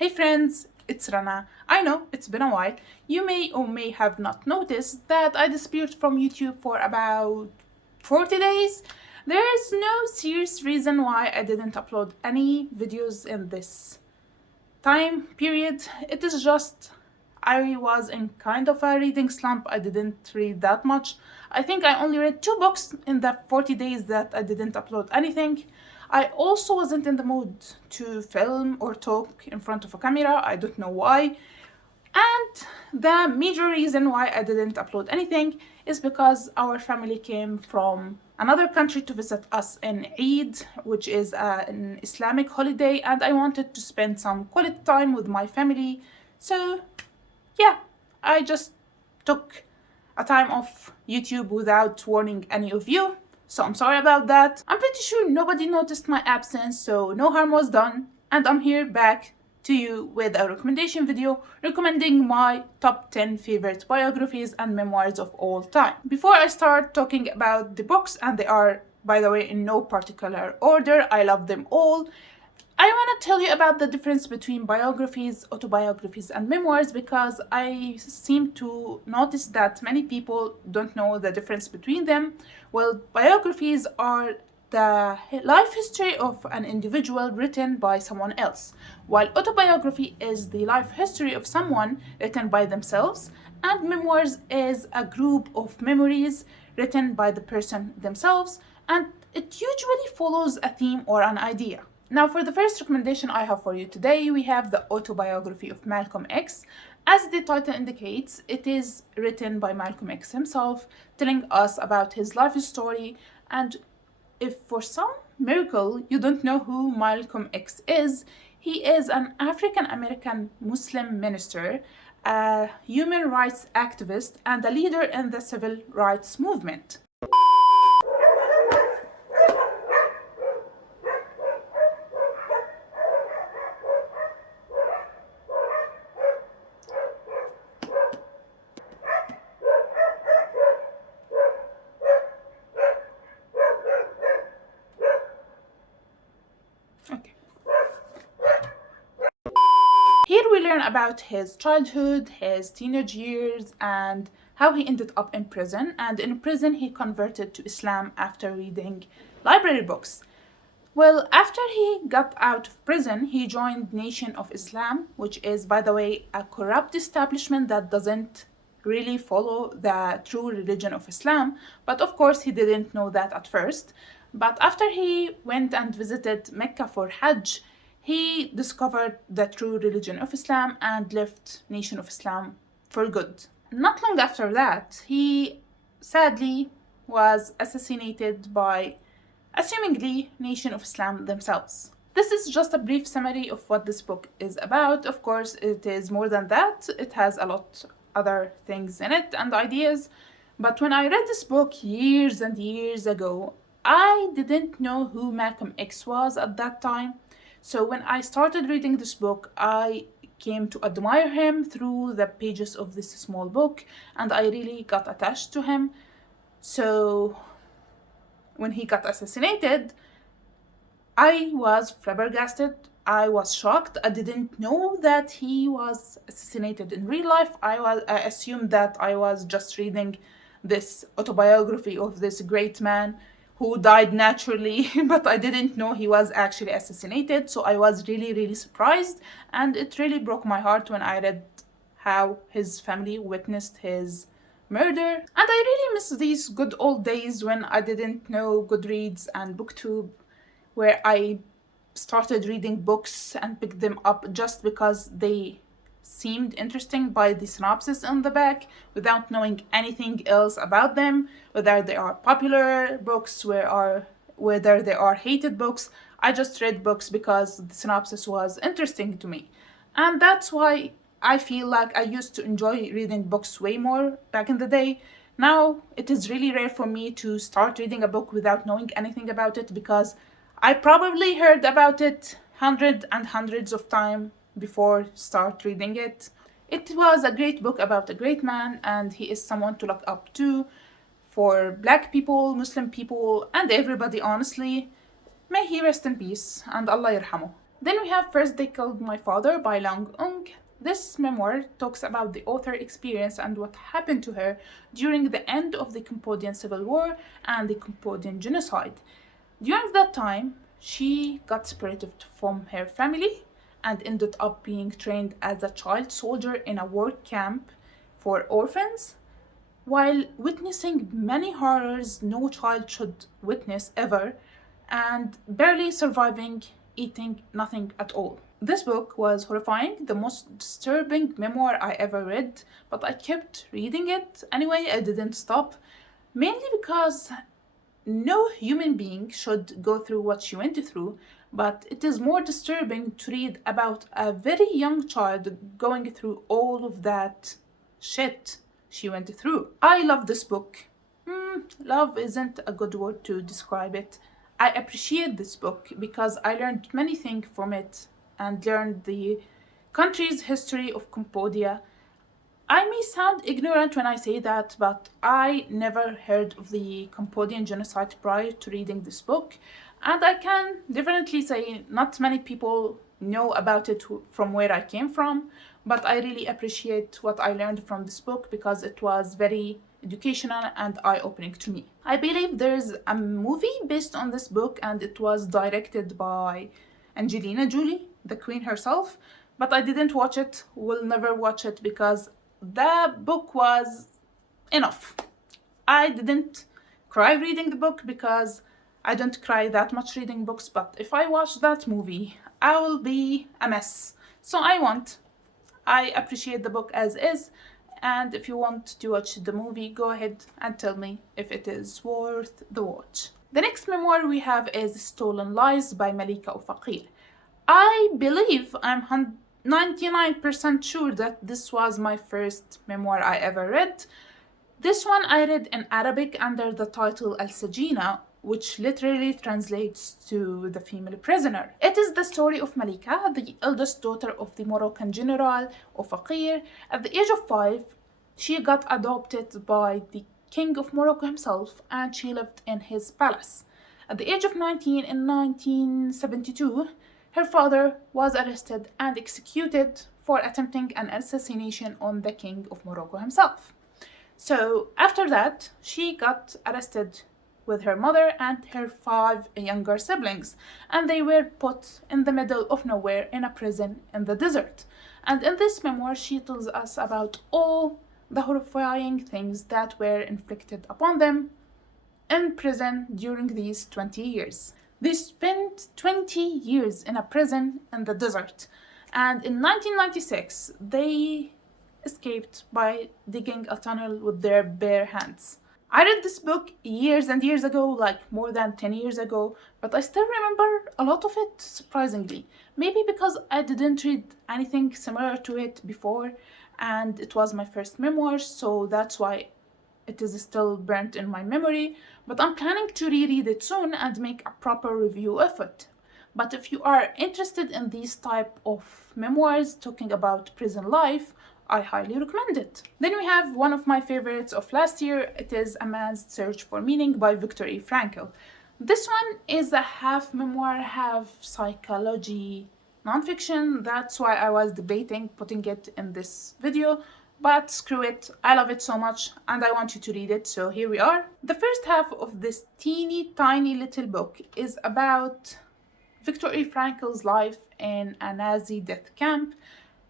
Hey friends, it's Rana. I know it's been a while. You may or may have not noticed that I disappeared from YouTube for about 40 days. There is no serious reason why I didn't upload any videos in this time period. It is just I was in kind of a reading slump. I didn't read that much. I think I only read 2 books in the 40 days that I didn't upload anything. I also wasn't in the mood to film or talk in front of a camera. I don't know why. And the major reason why I didn't upload anything is because our family came from another country to visit us in Eid, which is an Islamic holiday, and I wanted to spend some quality time with my family. So, yeah, I just took a time off YouTube without warning any of you. So I'm sorry about that. I'm pretty sure nobody noticed my absence, so no harm was done. And I'm here back to you with a recommendation video recommending my top 10 favorite biographies and memoirs of all time. Before I start talking about the books, and they are, by the way, in no particular order, I love them all, I want to tell you about the difference between biographies, autobiographies, and memoirs because I seem to notice that many people don't know the difference between them. Well, biographies are the life history of an individual written by someone else, while autobiography is the life history of someone written by themselves, and memoirs is a group of memories written by the person themselves, and it usually follows a theme or an idea. Now, for the first recommendation I have for you today, we have the Autobiography of Malcolm X. As the title indicates, it is written by Malcolm X himself, telling us about his life story. And if for some miracle you don't know who Malcolm X is, he is an African American Muslim minister, a human rights activist, and a leader in the civil rights movement. Okay. Here we learn about his childhood, his teenage years, and how he ended up in prison. And in prison, he converted to Islam after reading library books. Well, after he got out of prison, he joined Nation of Islam, which is, by the way, a corrupt establishment that doesn't really follow the true religion of Islam. But of course, he didn't know that at first. But after he went and visited Mecca for Hajj, he discovered the true religion of Islam and left Nation of Islam for good. Not long after that, he sadly was assassinated by, assumingly, Nation of Islam themselves. This is just a brief summary of what this book is about. Of course, it is more than that. It has a lot other things in it and ideas. But when I read this book years and years ago, I didn't know who Malcolm X was at that time. So when I started reading this book, I came to admire him through the pages of this small book, and I really got attached to him. So when he got assassinated, I was flabbergasted. I was shocked. I didn't know that he was assassinated in real life. I assumed that I was just reading this autobiography of this great man who died naturally, but I didn't know he was actually assassinated. So I was really, really surprised, and it really broke my heart when I read how his family witnessed his murder. And I really miss these good old days when I didn't know Goodreads and booktube, where I started reading books and picked them up just because they seemed interesting by the synopsis on the back without knowing anything else about them, whether they are popular books, whether they are hated books. I just read books because the synopsis was interesting to me. And that's why I feel like I used to enjoy reading books way more back in the day. Now it is really rare for me to start reading a book without knowing anything about it because I probably heard about it hundreds and hundreds of times before start reading it. It was a great book about a great man, and he is someone to look up to for Black people, Muslim people, and everybody, honestly. May he rest in peace, and Allah yarhamu. Then we have First They Killed My Father by Lang Ung. This memoir talks about the author's experience and what happened to her during the end of the Cambodian Civil War and the Cambodian genocide. During that time, she got separated from her family and ended up being trained as a child soldier in a work camp for orphans, while witnessing many horrors no child should witness ever, and barely surviving eating nothing at all. This book was horrifying, the most disturbing memoir I ever read, but I kept reading it anyway. I didn't stop, mainly because no human being should go through what she went through, but it is more disturbing to read about a very young child going through all of that shit she went through. I love this book. Love isn't a good word to describe it. I appreciate this book because I learned many things from it and learned the country's history of Cambodia. I may sound ignorant when I say that, but I never heard of the Cambodian genocide prior to reading this book, and I can definitely say not many people know about it from where I came from, but I really appreciate what I learned from this book because it was very educational and eye-opening to me. I believe there's a movie based on this book and it was directed by Angelina Jolie, the queen herself, but I didn't watch it, will never watch it because the book was enough. I didn't cry reading the book because I don't cry that much reading books, but if I watch that movie, I will be a mess. So I appreciate the book as is, and if you want to watch the movie, go ahead and tell me if it is worth the watch. The next memoir we have is Stolen Lies by Malika Ufaqir. I believe I'm 99% sure that this was my first memoir I ever read. This one I read in Arabic under the title Al-Sajina, which literally translates to the female prisoner. It is the story of Malika, the eldest daughter of the Moroccan general Ufaqir. At the age of 5, she got adopted by the king of Morocco himself and she lived in his palace. At the age of 19 in 1972, her father was arrested and executed for attempting an assassination on the king of Morocco himself. So after that, she got arrested with her mother and her 5 younger siblings, and they were put in the middle of nowhere in a prison in the desert. And in this memoir, she tells us about all the horrifying things that were inflicted upon them in prison during these 20 years. They spent 20 years in a prison in the desert, and in 1996, they escaped by digging a tunnel with their bare hands. I read this book years and years ago, like more than 10 years ago, but I still remember a lot of it, surprisingly. Maybe because I didn't read anything similar to it before, and it was my first memoir, so that's why it is still burnt in my memory, but I'm planning to reread it soon and make a proper review of it. But if you are interested in these type of memoirs talking about prison life, I highly recommend it. Then we have one of my favorites of last year. It is A Man's Search for Meaning by Viktor E. Frankl. This one is a half memoir, half psychology nonfiction. That's why I was debating putting it in this video, but screw it, I love it so much and I want you to read it, so here we are. The first half of this teeny tiny little book is about Viktor E. Frankl's life in a Nazi death camp,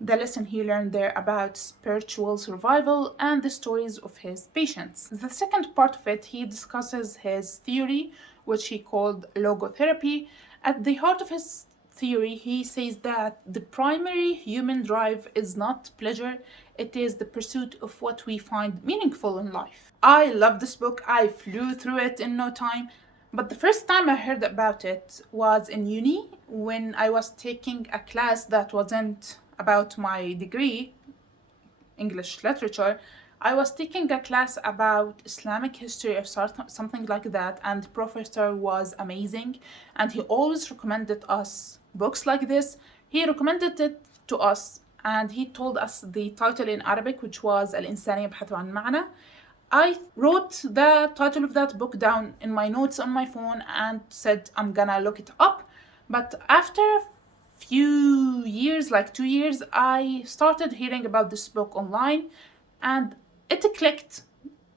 the lesson he learned there about spiritual survival, and the stories of his patients. The second part of it, he discusses his theory, which he called logotherapy. At the heart of his theory, he says that the primary human drive is not pleasure, it is the pursuit of what we find meaningful in life. I love this book. I flew through it in no time. But the first time I heard about it was in uni when I was taking a class that wasn't about my degree, English literature. I was taking a class about Islamic history or something like that, and the professor was amazing and he always recommended us books like this. He recommended it to us and he told us the title in Arabic, which was Al-Insani Yabhathu an Ma'na. I wrote the title of that book down in my notes on my phone and said I'm gonna look it up. But after a few years, like 2 years, I started hearing about this book online and it clicked.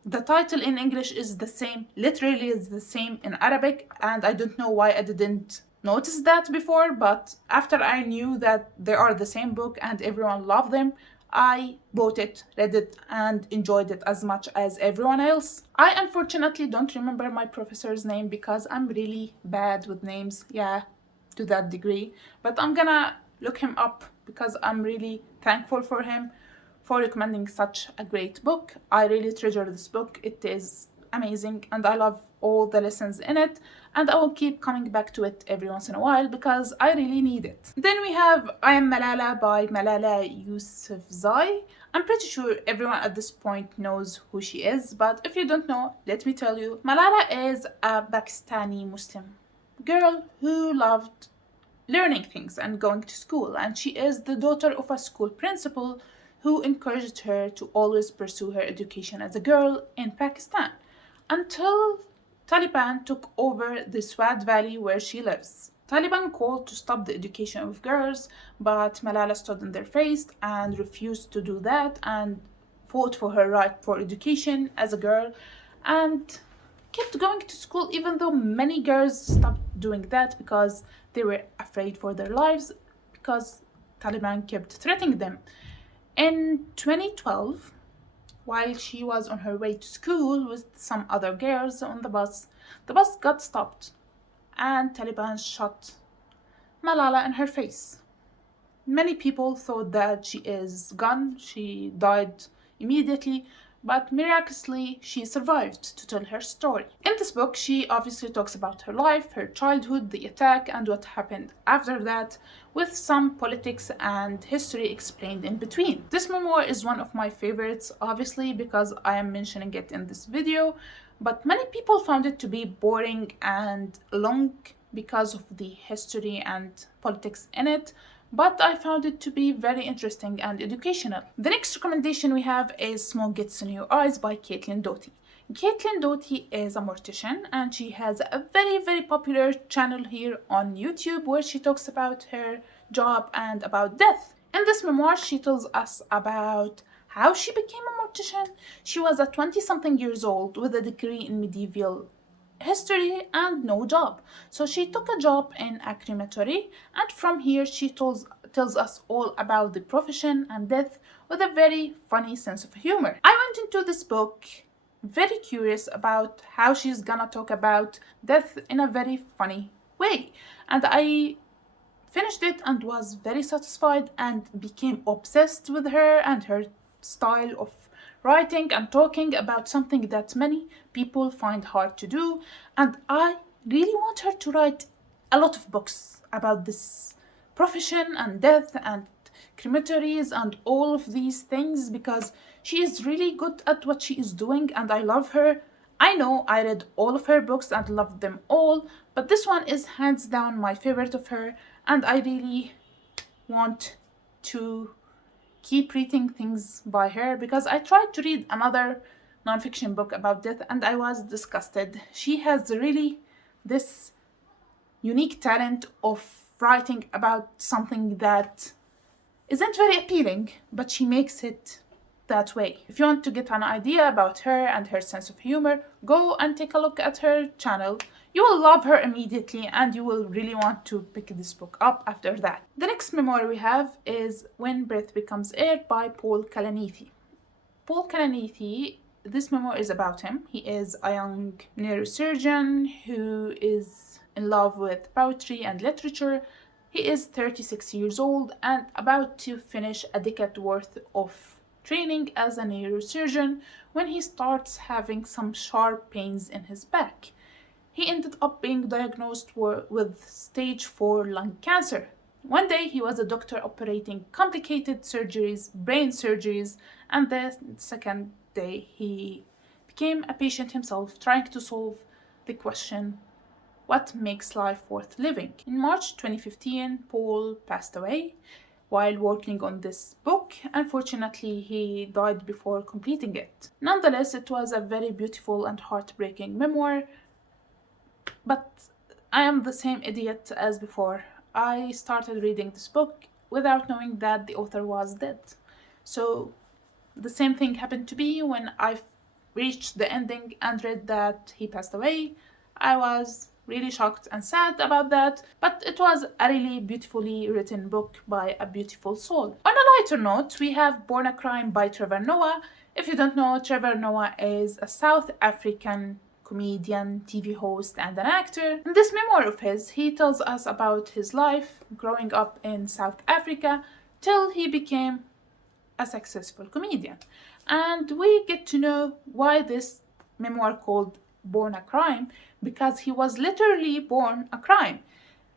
The title in English is the same, literally is the same in Arabic, and I don't know why I didn't notice that before, but after I knew that they are the same book and everyone loved them, I bought it, read it, and enjoyed it as much as everyone else. I unfortunately don't remember my professor's name because I'm really bad with names, yeah, to that degree, but I'm gonna look him up because I'm really thankful for him for recommending such a great book. I really treasure this book. It is amazing and I love all the lessons in it, and I will keep coming back to it every once in a while because I really need it. Then we have I Am Malala by Malala Yousafzai. I'm pretty sure everyone at this point knows who she is, but if you don't know, let me tell you. Malala is a Pakistani Muslim girl who loved learning things and going to school, and she is the daughter of a school principal who encouraged her to always pursue her education as a girl in Pakistan until Taliban took over the Swat Valley where she lives. Taliban called to stop the education of girls, but Malala stood in their face and refused to do that and fought for her right for education as a girl and kept going to school even though many girls stopped doing that because they were afraid for their lives because Taliban kept threatening them. In 2012, while she was on her way to school with some other girls on the bus got stopped and Taliban shot Malala in her face. Many people thought that she is gone, she died immediately, but miraculously she survived to tell her story. In this book, she obviously talks about her life, her childhood, the attack, and what happened after that, with some politics and history explained in between. This memoir is one of my favorites, obviously, because I am mentioning it in this video, but many people found it to be boring and long because of the history and politics in it, but I found it to be very interesting and educational. The next recommendation we have is Smoke Gets in Your Eyes by Caitlin Doughty. Caitlin Doughty is a mortician and she has a very popular channel here on YouTube where she talks about her job and about death. In this memoir, she tells us about how she became a mortician. She was at 20-something years old with a degree in medieval history and no job. So she took a job in a crematory, and from here she tells us all about the profession and death with a very funny sense of humor. I went into this book very curious about how she's gonna talk about death in a very funny way, and I finished it and was very satisfied and became obsessed with her and her style of writing and talking about something that many people find hard to do, and I really want her to write a lot of books about this profession and death and crematories and all of these things because she is really good at what she is doing and I love her. I know I read all of her books and loved them all, but this one is hands down my favorite of her, and I really want to keep reading things by her because I tried to read another nonfiction book about death and I was disgusted. She has really this unique talent of writing about something that isn't very appealing, but she makes it that way. If you want to get an idea about her and her sense of humor, go and take a look at her channel. You will love her immediately and you will really want to pick this book up after that. The next memoir we have is When Breath Becomes Air by Paul Kalanithi. Paul Kalanithi, this memoir is about him. He is a young neurosurgeon who is in love with poetry and literature. He is 36 years old and about to finish a decade worth of training as a neurosurgeon when he starts having some sharp pains in his back. He ended up being diagnosed with stage 4 lung cancer. One day he was a doctor operating complicated surgeries, brain surgeries, and the second day he became a patient himself trying to solve the question, what makes life worth living? In March 2015, Paul passed away while working on this book. Unfortunately, he died before completing it. Nonetheless, it was a very beautiful and heartbreaking memoir, but I am the same idiot as before. I started reading this book without knowing that the author was dead. So the same thing happened to me when I reached the ending and read that he passed away. I was really shocked and sad about that, but it was a really beautifully written book by a beautiful soul. On a lighter note, we have Born a Crime by Trevor Noah. If you don't know, Trevor Noah is a South African comedian, TV host, and an actor. In this memoir of his, he tells us about his life growing up in South Africa till he became a successful comedian. And we get to know why this memoir called Born a Crime, because he was literally born a crime.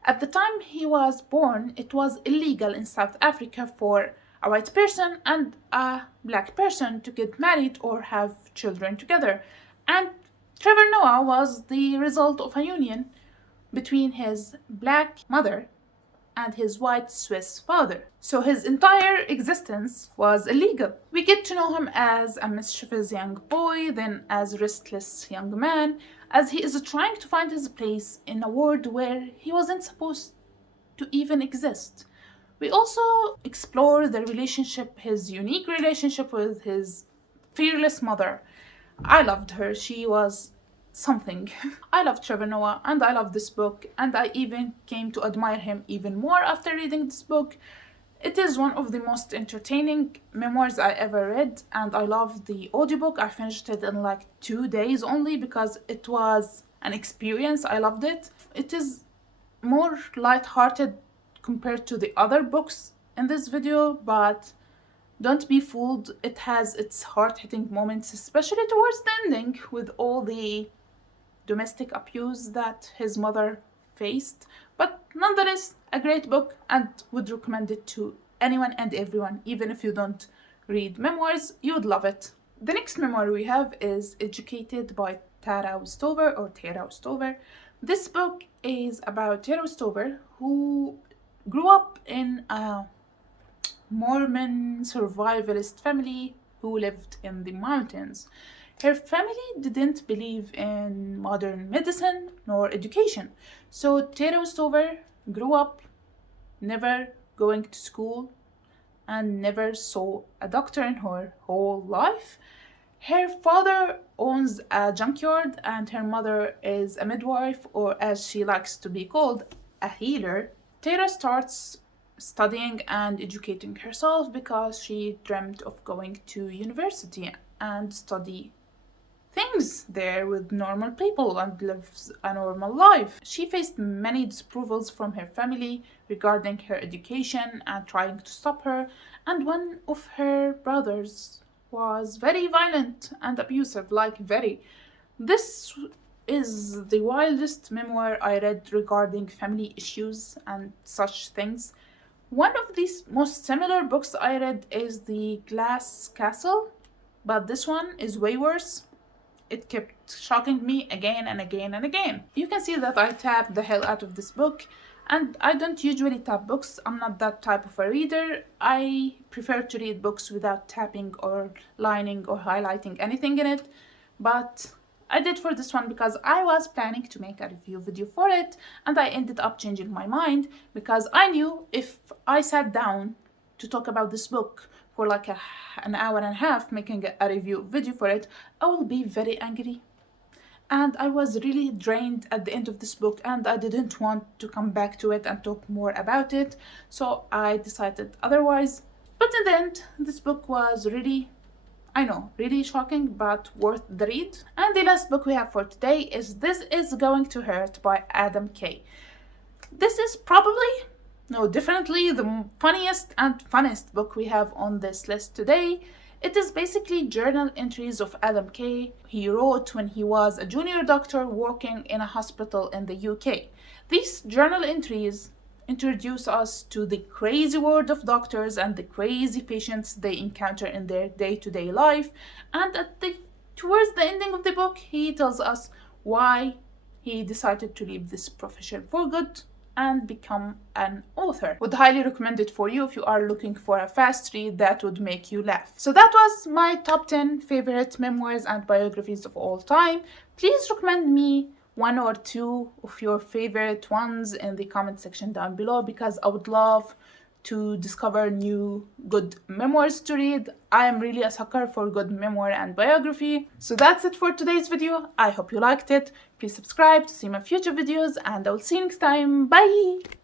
At the time he was born, it was illegal in South Africa for a white person and a black person to get married or have children together. And Trevor Noah was the result of a union between his black mother and his white Swiss father. So his entire existence was illegal. We get to know him as a mischievous young boy, then as a restless young man, as he is trying to find his place in a world where he wasn't supposed to even exist. We also explore the relationship, his unique relationship with his fearless mother. I loved her. She was something. I love Trevor Noah and I love this book, and I even came to admire him even more after reading this book. It is one of the most entertaining memoirs I ever read, and I love the audiobook. I finished it in like 2 days only because it was an experience. I loved it. It is more light-hearted compared to the other books in this video, but don't be fooled. It has its hard-hitting moments, especially towards the ending with all the domestic abuse that his mother faced. But nonetheless, a great book, and would recommend it to anyone and everyone. Even if you don't read memoirs, you would love it. The next memoir we have is Educated by Tara Westover or Tara Westover. This book is about Tara Westover, who grew up in a Mormon survivalist family who lived in the mountains. Her family didn't believe in modern medicine nor education, so Tara Westover grew up never going to school and never saw a doctor in her whole life. Her father owns a junkyard and her mother is a midwife, or as she likes to be called, a healer. Tara starts studying and educating herself because she dreamt of going to university and study things there with normal people and lives a normal life. She faced many disapprovals from her family regarding her education and trying to stop her, and one of her brothers was very violent and abusive, like very. This is the wildest memoir I read regarding family issues and such things. One of these most similar books I read is The Glass Castle, but this one is way worse. It kept shocking me again and again and again. You can see that I tapped the hell out of this book, and I don't usually tap books. I'm not that type of a reader. I prefer to read books without tapping or lining or highlighting anything in it, but I did for this one because I was planning to make a review video for it, and I ended up changing my mind because I knew if I sat down to talk about this book for like an hour and a half making a review video for it, I will be very angry. And I was really drained at the end of this book, and I didn't want to come back to it and talk more about it, so I decided otherwise. But in the end, this book was really, I know, really shocking, but worth the read. And the last book we have for today is This Is Going to Hurt by Adam Kay. This is definitely the funniest and funnest book we have on this list today. It is basically journal entries of Adam Kay he wrote when he was a junior doctor working in a hospital in the UK. These journal entries introduce us to the crazy world of doctors and the crazy patients they encounter in their day-to-day life, and towards the ending of the book he tells us why he decided to leave this profession for good and become an author. Would highly recommend it for you if you are looking for a fast read that would make you laugh. So that was my top 10 favorite memoirs and biographies of all time. Please recommend me one or two of your favorite ones in the comment section down below, because I would love to discover new good memoirs to read. I am really a sucker for good memoir and biography. So that's it for today's video. I hope you liked it. Please subscribe to see my future videos, and I will see you next time. Bye!